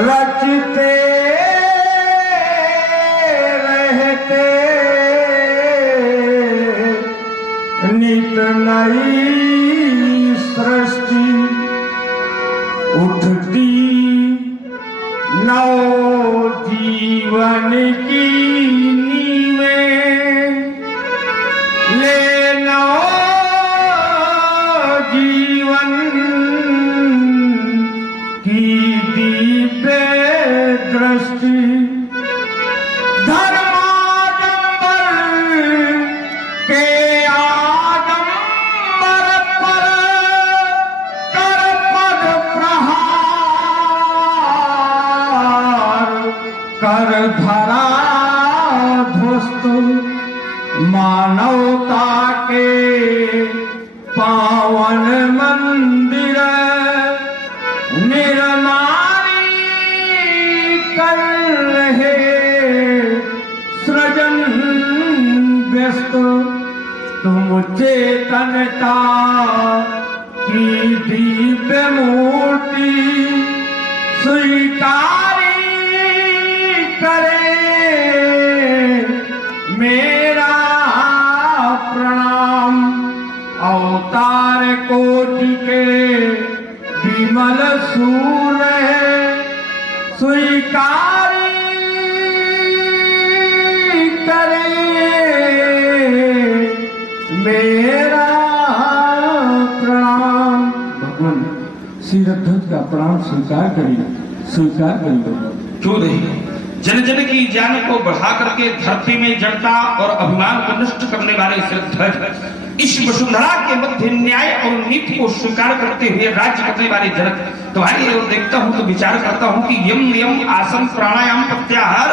रचते रहते नित नई सृष्टि उठती नव जीवन की नींवें लेना जीवन की दीपे दृष्टि धर्माडंबर के आडंबर पर कर पद प्रहार कर धरा ध्वस्त मानवता के पावन मंदिर निर्माणी कर रहे सृजन व्यस्त तुम चेतनता की दिव्य मूर्ति स्वीकारी करे मेरा प्रणाम अवतार कोटि के विमल सूर्य स्वीकारी करे मेरा प्रणाम। भगवान श्री रघुनाथ का प्रणाम स्वीकार करिए, स्वीकार करिए। क्यों नहीं? जन जन की जान को बढ़ा करके धरती में जड़ता और अभिमान को नष्ट करने वाले श्रीध्वज इस वसुंधरा के मध्य न्याय और नीति को स्वीकार करते हुए राज्य करने वाले जनक तुम्हारी ओर देखता हूं तो विचार करता हूं कि यम नियम आसन प्राणायाम प्रत्याहार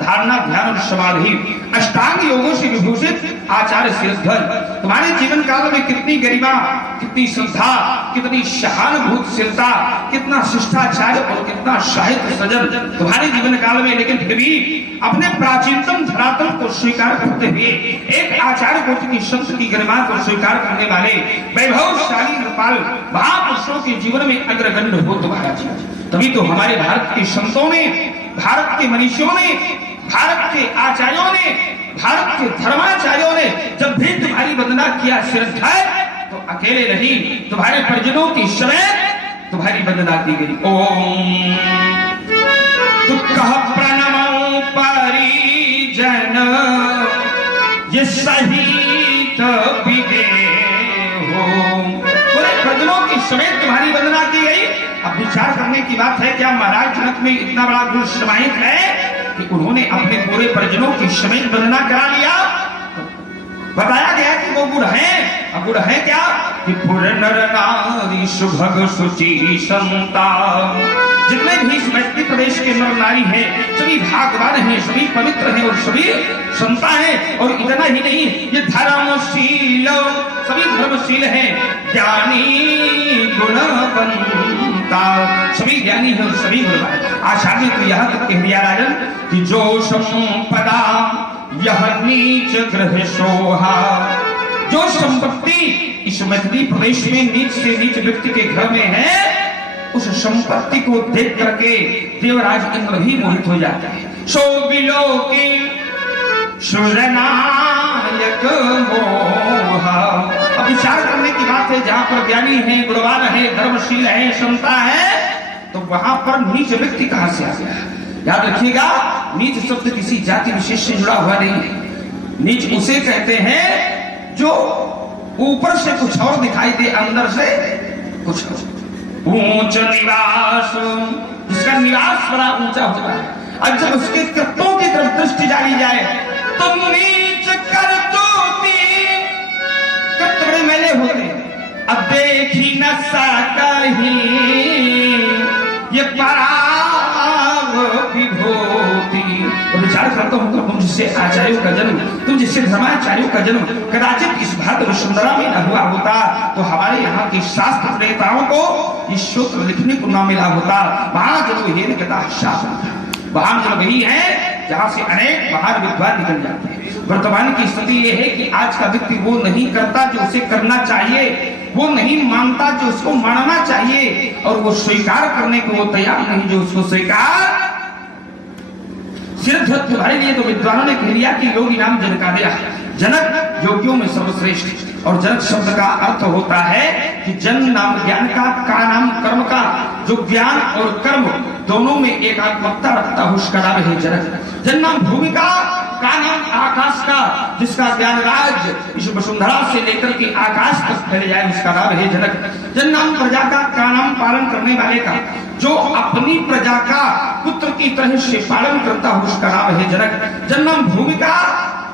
धारणा ध्यान और समाधि अष्टांग योगों से विभूषित आचार्य श्रीध्वज तुम्हारे जीवन काल में कितनी गरिमा, कितनी श्रद्धा, कितनी सहानुभूतिशीलता, कितना शिष्टाचार और कितना साहित्य सजन तुम्हारे जीवन काल में, लेकिन फिर भी अपने प्राचीनतम धरातल को स्वीकार करते हुए एक आचार्य कोटि की संत की गरिमा को स्वीकार करने वाले वैभवशाली नृपाल महापुरुषों के जीवन में अग्रगण्य हो तुम्हारा जीवन। तभी तो हमारे भारत के संतों ने, भारत के मनीषियों ने, भारत के आचार्यों ने, भारत के धर्माचार्यों ने जब भी तुम्हारी वंदना किया श्रद्धा तो अकेले नहीं तुम्हारे परिजनों की समेत तुम्हारी वंदना की गई। ओम तुक्कः प्रणमो परिजन ये सहित विदेहो पूरे परिजनों की समेत तुम्हारी वंदना की गई। अब विचार करने की बात है, क्या महाराज जनक में इतना बड़ा गुण समाहित है कि उन्होंने अपने पूरे परिजनों की समेत वंदना करा लिया? बताया गया कि वो गुण है। अब गुण है क्या कि पुर नर नारी सुभग सुचि संता जितने भी इस मध्य प्रदेश के नर नारी हैं सभी भागवान हैं, सभी पवित्र हैं और सभी संता हैं। और इतना ही नहीं, ये धर्मशील सभी धर्मशील हैं, ज्ञानी गुणवंता सभी ज्ञानी हैं और सभी गुणवान। आचार्य तो यहाँ तक कह दिया राजन कि जो संपदा यह नीच ग्रह सोहा जो संपत्ति इस मध्य प्रदेश में नीच से नीच व्यक्ति के घर में है उस संपत्ति को देख करके देवराज इंद्र ही मोहित हो जाते हैं। सो बिलोकी सुरनायक मोहा। अब विचार करने की बात है, जहां पर ज्ञानी है, गुणवान है, धर्मशील है, क्षमता है, तो वहां पर नीच व्यक्ति कहां से आ गया? याद रखिएगा, नीच शब्द किसी जाति विशेष से जुड़ा हुआ नहीं है। नीच उसे कहते हैं जो ऊपर से कुछ और दिखाई दे, अंदर से कुछ और। ऊंच निवास जिसका निवास बड़ा ऊंचा होता है, अब जब उसके कृत्यों की तरफ दृष्टि डाली जाए तो नीच करतूती कृत्य बड़े मैले होते हैं। अब देखी न सकता ही ये पराग विभूति। तो विचार करता हूं तुम जिससे आचार्यों का जन्म, तुम जिससे धर्माचार्यों का जन्म कदाचित इस भारत वसुंधरा में न हुआ होता तो हमारे यहाँ के शास्त्र प्रणेताओं को इस सूत्र लिखने को न मिला होता। वहां जो हेन कथा शासन था, वहां जो वही है जहां से अनेक महान विद्वान निकल जाते हैं। वर्तमान की स्थिति यह है कि आज का व्यक्ति वो नहीं करता जो उसे करना चाहिए। वो नहीं मानता जो उसको मानना चाहिए, और वो स्वीकार करने को वो तैयार नहीं जो उसको स्वीकार। सिद्धत्व तुम्हारे लिए तो विद्वानों ने कह दिया कि योगी नाम जनकादया, जनक योगियों में सर्वश्रेष्ठ। और जनक शब्द का अर्थ होता है कि जन नाम ज्ञान का नाम कर्म का, जो ज्ञान और कर्म दोनों में एकात्मकता रखता है उसका नाम है जनक। जन नाम भूमि का नाम आकाश का, जिसका ज्ञान राज इस वसुंधरा से लेकर के आकाश तक फैल जाए उसका नाम है जनक। जन नाम प्रजा का नाम पालन करने वाले का, जो अपनी प्रजा का पुत्र की तरह से पालन करता है उसका नाम है जनक। जन नाम भूमि का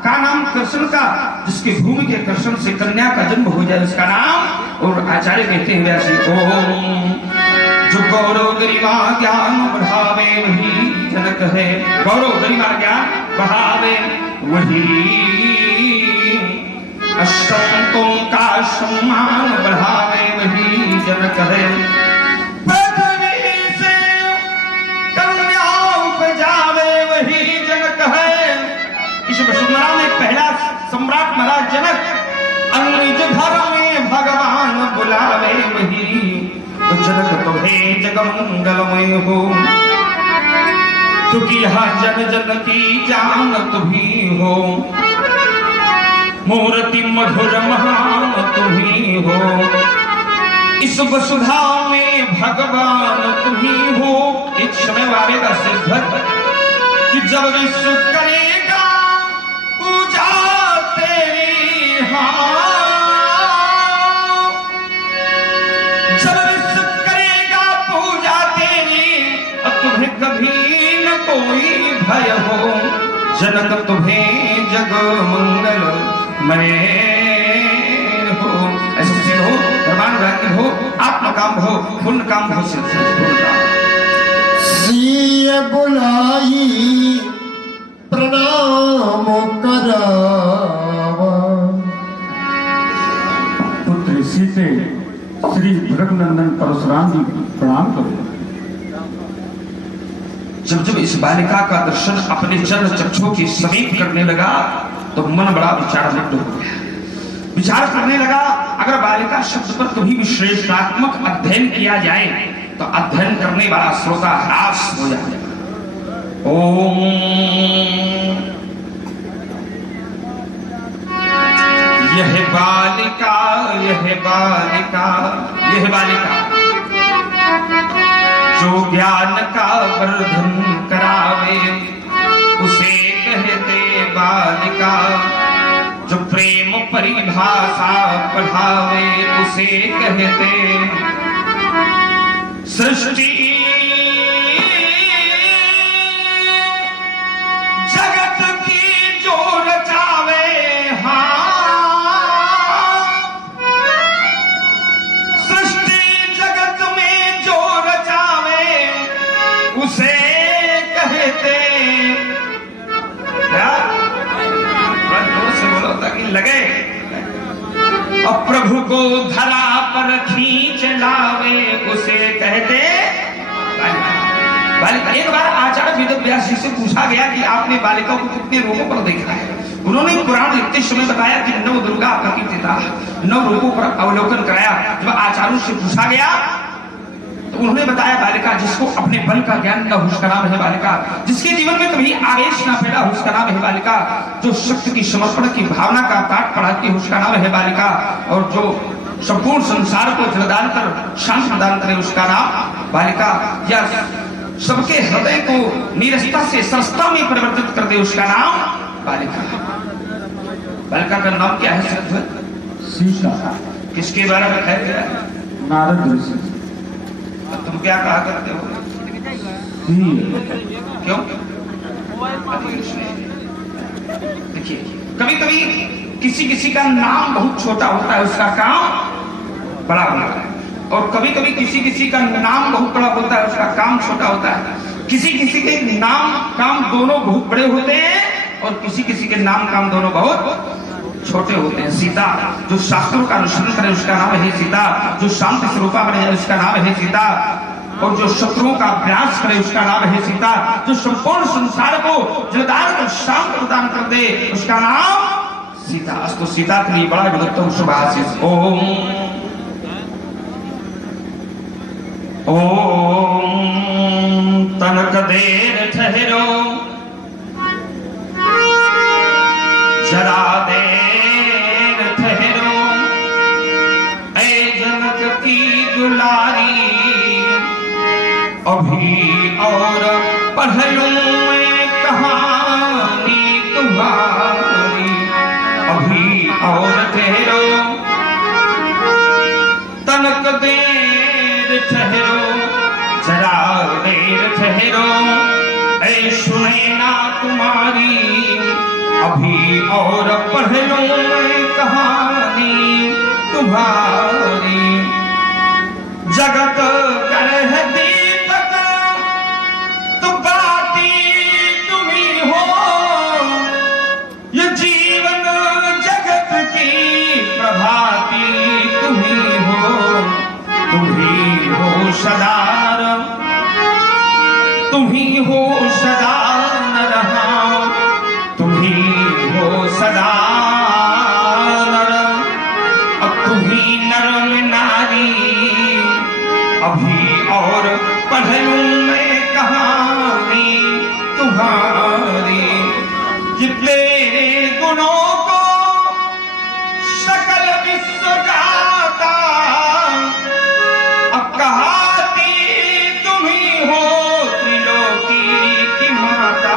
नाम कृष्ण का, जिसके भूमि के कृष्ण से कन्या का जन्म हो जाए उसका नाम। और आचार्य कहते हैं व्यासी, ओम जो गौरव गरिमा ज्ञान बढ़ावे वही जनक है। गौरव गरिमा ज्ञान बढ़ावे वही, संतों का सम्मान बढ़ावे वही जनक है। पृथ्वी से कन्या उपजावे वही जनक है। इस वसुंधरा में पहला सम्राट महाराज जनक, अंग्रेज घर में भगवान बुलावे वही, तो जनक तुम्हें जगमंगलमय हो, क्योंकि यहाँ जन जन की जानत भी हो, मूर्ति मधुर महान तुम्ही हो, इस वसुधा में भगवान तुम्ही हो। एक समय आवेगा सिद्धत कि जब विश्व करेगा पूजा तेरी, जब विश्व करेगा पूजा तेरी, अब तुम्हें कभी न कोई भय हो, जनक तुम्हें जग मंगल मय हो। ऐसे सिद्ध हो, भगवान व्याकुल हो, आत्म काम हो, पुण्य काम हो, सिद्ध पूर्ण काम। सिय बुलाई प्रणाम करावा, पुत्र इसी से श्री भरतनंदन परशुराम जी प्रणाम करो। जब जब इस बालिका का दर्शन अपने चरण चक्षु के समीप करने लगा तो मन बड़ा विचारमग्न हो गया। विचार करने लगा, अगर बालिका शब्द पर कभी विश्लेषणात्मक अध्ययन किया जाए तो अध्ययन करने वाला श्रोता ह्रास हो जाएगा। ओम यह बालिका, यह बालिका, यह बालिका जो ज्ञान का वर्धन करावे उसे कहते बालिका, जो प्रेम परिभाषा पढ़ावे उसे कहते सृष्टि। जगत की जो रचावे, सृष्टि जगत में जो रचावे उसे कहते, क्या जोर से बोलो ताकि लगे। और प्रभु को धरा पर खींच लावे उसे कहते बालिका। एक बार आचार्य वेदव्यास जी से पूछा गया कि आपने बालिका को कितने रूपों पर देखा है। उन्होंने पुराण लिखते समय बताया कि नव दुर्गा प्रकृतिता, नव रूपों पर अवलोकन कराया। जब आचार्यों से पूछा गया तो उन्होंने बताया बालिका जिसको अपने बल का ज्ञान न हो उसका नाम है बालिका, जिसके जीवन में कभी आवेश न फैला हो उसका नाम है बालिका, जो शक्ति की समर्पण की भावना का पाठ पढ़ाती है उसका नाम है बालिका, और जो संपूर्ण संसार को जलदान कर शांति प्रदान करे उसका नाम बालिका, या सबके हृदय को नीरसता से सरसता में परिवर्तित कर दे उसका नाम बालिका। बालिका का नाम क्या है सिद्ध? सीता। किसके बारे में कहा गया? नारद ऋषि। तुम क्या कहा करते हो? क्यों? देखिए, कभी कभी किसी किसी का नाम बहुत छोटा होता है, उसका काम बड़ा होता है, और कभी कभी किसी किसी का नाम बहुत बड़ा होता है, उसका काम छोटा होता है। किसी किसी के नाम काम दोनों बहुत बड़े होते हैं और किसी किसी के नाम काम दोनों बहुत छोटे होते हैं। सीता जो शास्त्रों का अनुसरण करे उसका नाम है सीता, जो शांति स्वरूपा बने जाए उसका नाम है सीता, और जो शत्रुओं का अभ्यास करे उसका नाम है सीता, जो संपूर्ण संसार को जलदान कर शांत प्रदान कर दे उसका नाम सीता। अस्तु सीता के लिए बड़ा विदुत्तम शुभाशीष। ओम ओम तनक देर ठहरो, जरा देर ठहरो, ऐ जनक की दुलारी, अभी और पढ़ लूं मैं कहानी तुम्हारी, अभी और ठहरो, तनक देर ठहरो, जरा देर ठहरो, ऐ सुने ना तुम्हारी, अभी और पढ़ लूं मैं कहानी तुम्हारी। जगत करह दीपक तो बाती तुम्ही हो, ये जीवन जगत की प्रभाती तुम्ही हो, तुम्ही हो सदा, तुम्ही हो सदा नरहा, तुम्ही हो सदा नर, अब तुम्ही नर में नारी, अभी और पढ़ लूं मैं कहानी तुम्हारी। जितने गुणों को सकल विश्व गाता, अब कहाती तुम्ही हो त्रिलोकी की माता।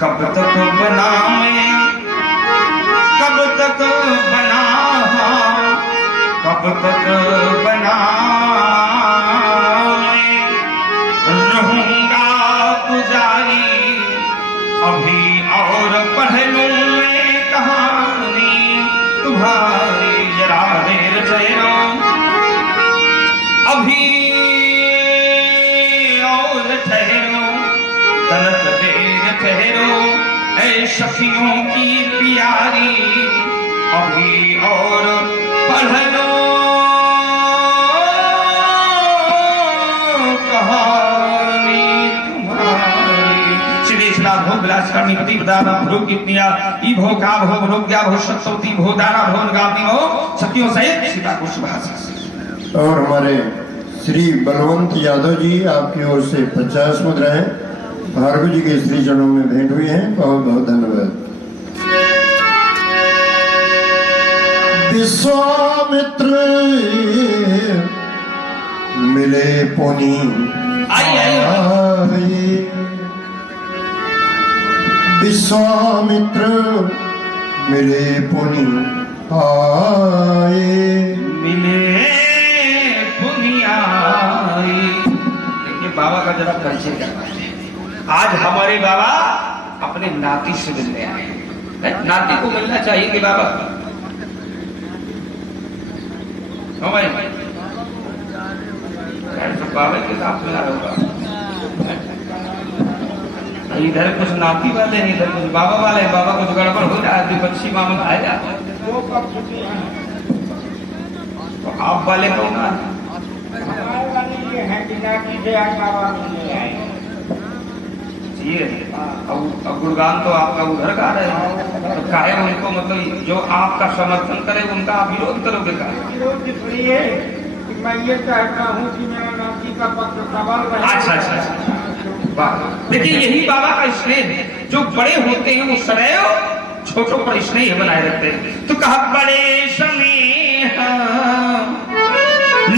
कब तक बनाए, कब तक बना, कब तक बनाए, रहूंगा पुजारी, अभी और पढ़ लूं मैं कहानी तुम्हारी। जरा देर ठहरो, अभी और ठहरो, तनक देर ठहरो, ऐ शफियों की प्यारी, अभी और पढ़ लो कहानी तुम्हारी। श्री श्राद्ध भोग विलास करनी पति प्रदान भोग कितनिया ई भो का भो भोग क्या भो सत्सवती भो दाना भो गाती हो सखियों सहित सीता को शुभाशा। और हमारे श्री बलवंत यादव जी आपकी ओर से 50 मुद्राएं भार्गव जी के श्री चरणों में भेंट हुई हैं। बहुत बहुत धन्यवाद। विश्वामित्र मिले पुनि आए, विश्वामित्र मिले पुनि आए, मिले पुनि आए। देखिए बाबा का जरा परिचय करना है। आज हमारे बाबा अपने नाती से मिलने आए हैं। नाती को मिलना चाहिए कि बाबा बाबा के साथ मिला होगा। इधर कुछ नाती वाले हैं, इधर कुछ बाबा वाले हैं। बाबा कुछ गड़बड़ हो जाए, विपक्षी मामला आएगा तो आप वाले कौन है? अब गुणगान तो आपका उधर गा रहे हैं, तो काहे उनको मतलब जो आपका समर्थन करे उनका आप विरोध करोगे का? मैं ये कहता हूँ कि मेरा नाती का पत्र सवाल अच्छा। देखिए यही बाबा का स्नेह है। जो बड़े होते हैं वो सदैव छोटों पर स्नेह बनाए रखते हैं। तो कहा बड़े स्नेह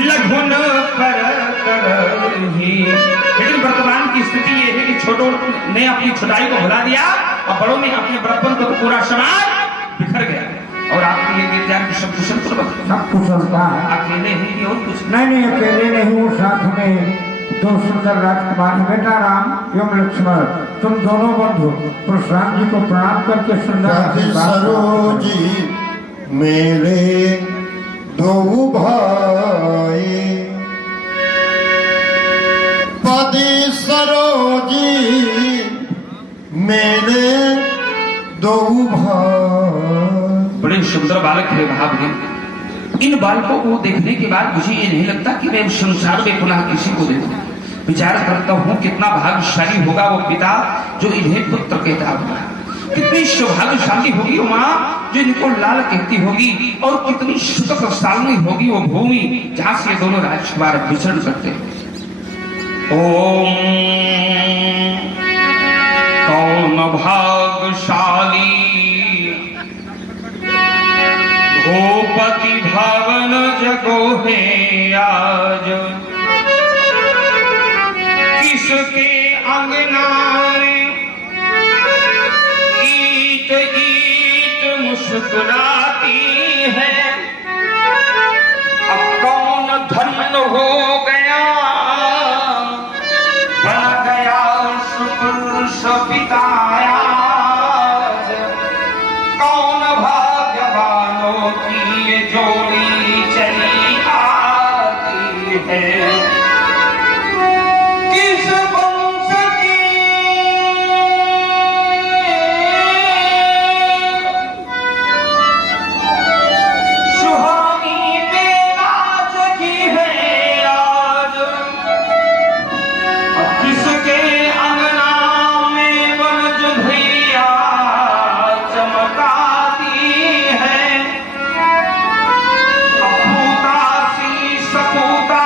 लघुन पर करही। लेकिन वर्तमान की स्थिति ये है कि छोटों ने अपनी छोटाई को भुला दिया और बड़ों ने अपने बड़प्पन को पूरा समाज बिखर गया। और आपके ये विद्यान की सब कुशल सब कुशलता है। अकेले ही और कुछ नहीं अकेले नहीं हूँ, साथ में दो सुंदर राजकुमार बेटा राम एवं लक्ष्मण, तुम दोनों बंधु परशुराम जी को प्रणाम करके सुंदर सरोजी मेरे दो भाई, पदी सरोजी मेरे दो भाई। बड़े सुंदर बालक है भाव है। इन बालकों को देखने के बाद मुझे ये नहीं लगता कि मैं संसार में पुनः किसी को देखूं। विचार करता हूँ कितना भाग्यशाली होगा वो पिता जो इन्हें पुत्र कहता होगा। कितनी सौभाग्यशाली होगी वो माँ जिनको लाल कहती होगी, और कितनी सुखशालिनी होगी वो भूमि जहां से दोनों राजकुमार विचरण करते हैं। ओम कौन भागशाली भूपति भवन जगो है आज, किसके अंगना ईट ईट मुस्कुराती है। अब कौन धन्य हो